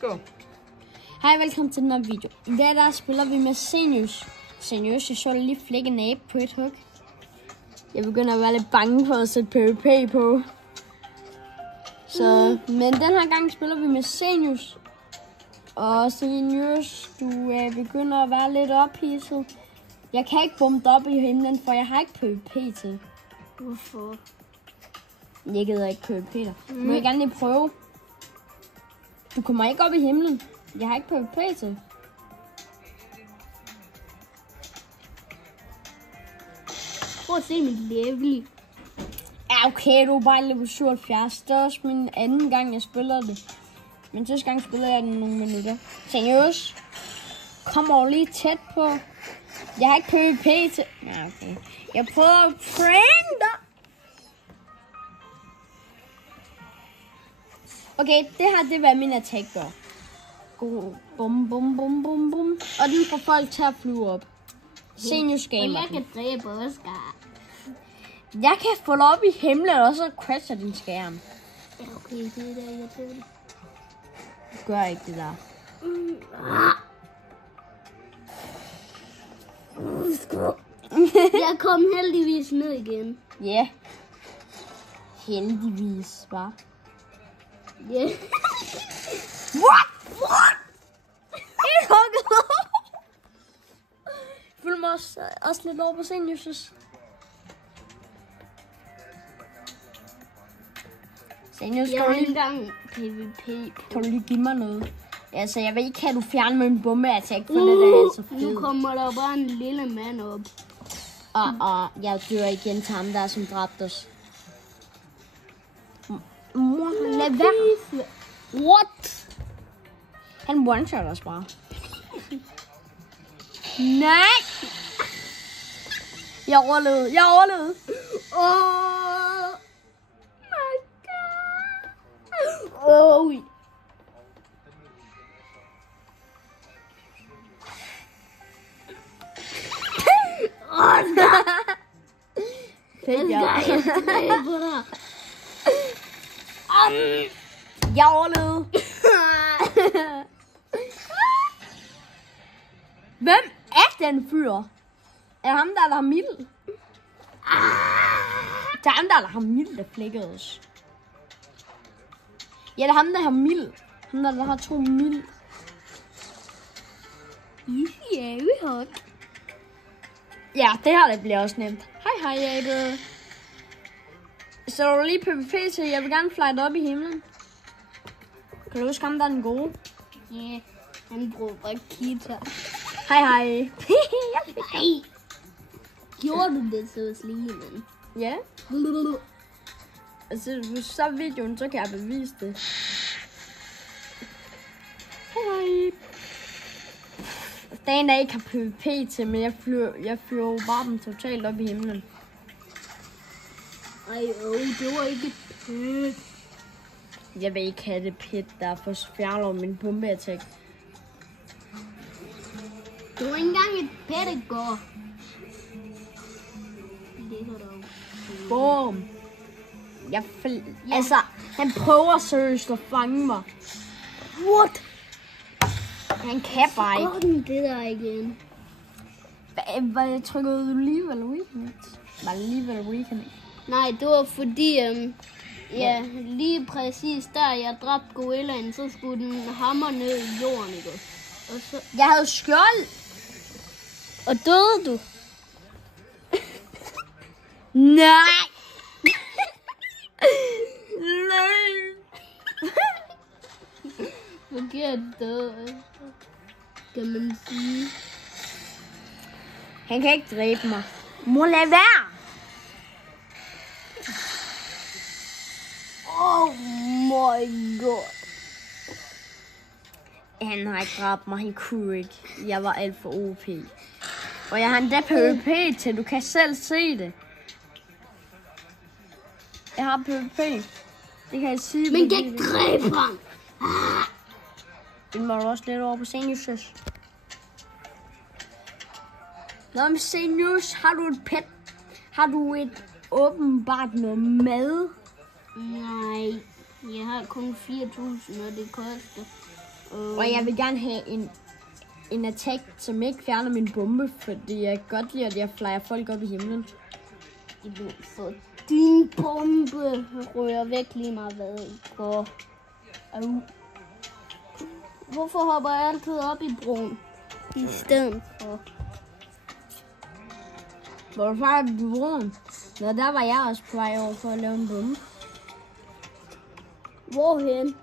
Go. Hej, velkommen til den her video. I dag der spiller vi med Zenius. Zenius, jeg så lige flække en abe på et hug. Jeg begynder at være lidt bange for at sætte PvP på. Så, men den her gang spiller vi med Zenius. Og Zenius, du begynder at være lidt ophidset. Jeg kan ikke bombe op i himlen, for jeg har ikke PvP til. Hvorfor? Jeg gider ikke PvP der. Må jeg gerne lige prøve? Du kommer ikke op i himlen. Jeg har ikke PvP til. Prøv at se mit level. Ja, okay, du er bare level 77. Det er også min anden gang, jeg spiller det. Men sidste gang spiller jeg den nogle minutter. Seriøst? Kom over lige tæt på. Jeg har ikke PvP til. Ja, okay. Jeg prøver at prank dig. Okay, det her, det er hvad min attack gør. God. Bum, bum, bum, bum, bum. Og den får folk til at flyve op. Zenius gamer. Og jeg kan dræbe Oscar. Jeg kan få dig op i himlen, og så crasher din skærm. Ja, okay, det er der, jeg tager det. Gør ikke det der. Jeg kom heldigvis ned igen. Ja. Yeah. Heldigvis, hva'? Ja. Yeah. What? Helt hugget. Følg mig også lidt over på Zenius'. Zenius, Jeg har ikke engang PvP. Kan du lige give mig noget? Altså, jeg ved ikke, kan du fjerne min bombe-attack, for det der er så fedt. Nu kommer der bare en lille mand op. Og jeg dør igen til ham der, som dræbte os. Mor, lad være. What? Han one-shot os bare. Nej! Jeg overlevede. Oh my god. Oh. Fedt, jeg overlevede. Hvem er den fyr? Er ham der har mild? Det er ham der har mild, der flækkede os. Ja, det er ham der har mild. Ham der har 2 mild. Ja, vi har. Ja, det her det bliver også nemt. Hej, Abe. Så du lige PvP til, jeg vil gerne flyde op i himlen. Kan du huske ham, der er den gode? Ja, han bruger bare guitar. Hej. Nej. Gjorde du det så slimen? Ja. Altså, hvis du så videoen, så kan jeg bevise det. Hej. Dagen, der ikke har PvP til, men jeg flyver bare dem totalt op i himlen. Ej, det var ikke pæt. Jeg vil ikke have det pit, der for fjerner min bombeattack. Det var ikke engang et pæt i går. Det var dog. Boom. Altså, han prøver seriøst at fange mig. What? Han kan bare ikke. Sådan det der igen. Hvad trykkede du alligevel weekend? Var det alligevel weekend? Nej, det var fordi, ja, lige præcis der jeg dræbte gorillaen, så skulle den hammer ned i jorden, ikke? Og så... Jeg havde skjold. Og døde du? Nej. Forkert død, kan man sige. Han kan ikke dræbe mig. Må lade være. Oh my god. Han har ikke dræbt mig, han kunne ikke. Jeg var alt for OP. Og jeg har endda PvP til, du kan selv se det. Jeg har PvP. Det kan jeg sige. Men kan ikke dræbe ham. Den må du også lidt over på Zenius'. Nå, men Zenius, har du et pet? Har du et åbenbart noget mad? Nej, jeg har kun 4.000, og det koster Og jeg vil gerne have en attack, som ikke fjerner min bombe, fordi jeg godt lide, at jeg flyer folk op i himlen. Så din bombe rører væk lige meget, hvad I går. Hvorfor hopper jeg altid op i broen? I stedet for... Hvorfor er det på broen? Nå, der var jeg også på vej over for at lave en bombe. Hvorhen?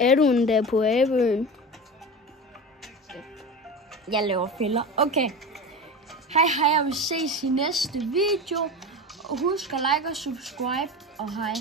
Er du endda på Abøen? Jeg laver fælder. Okay. Hej, og vi ses i næste video. Og husk at like og subscribe. Og hej.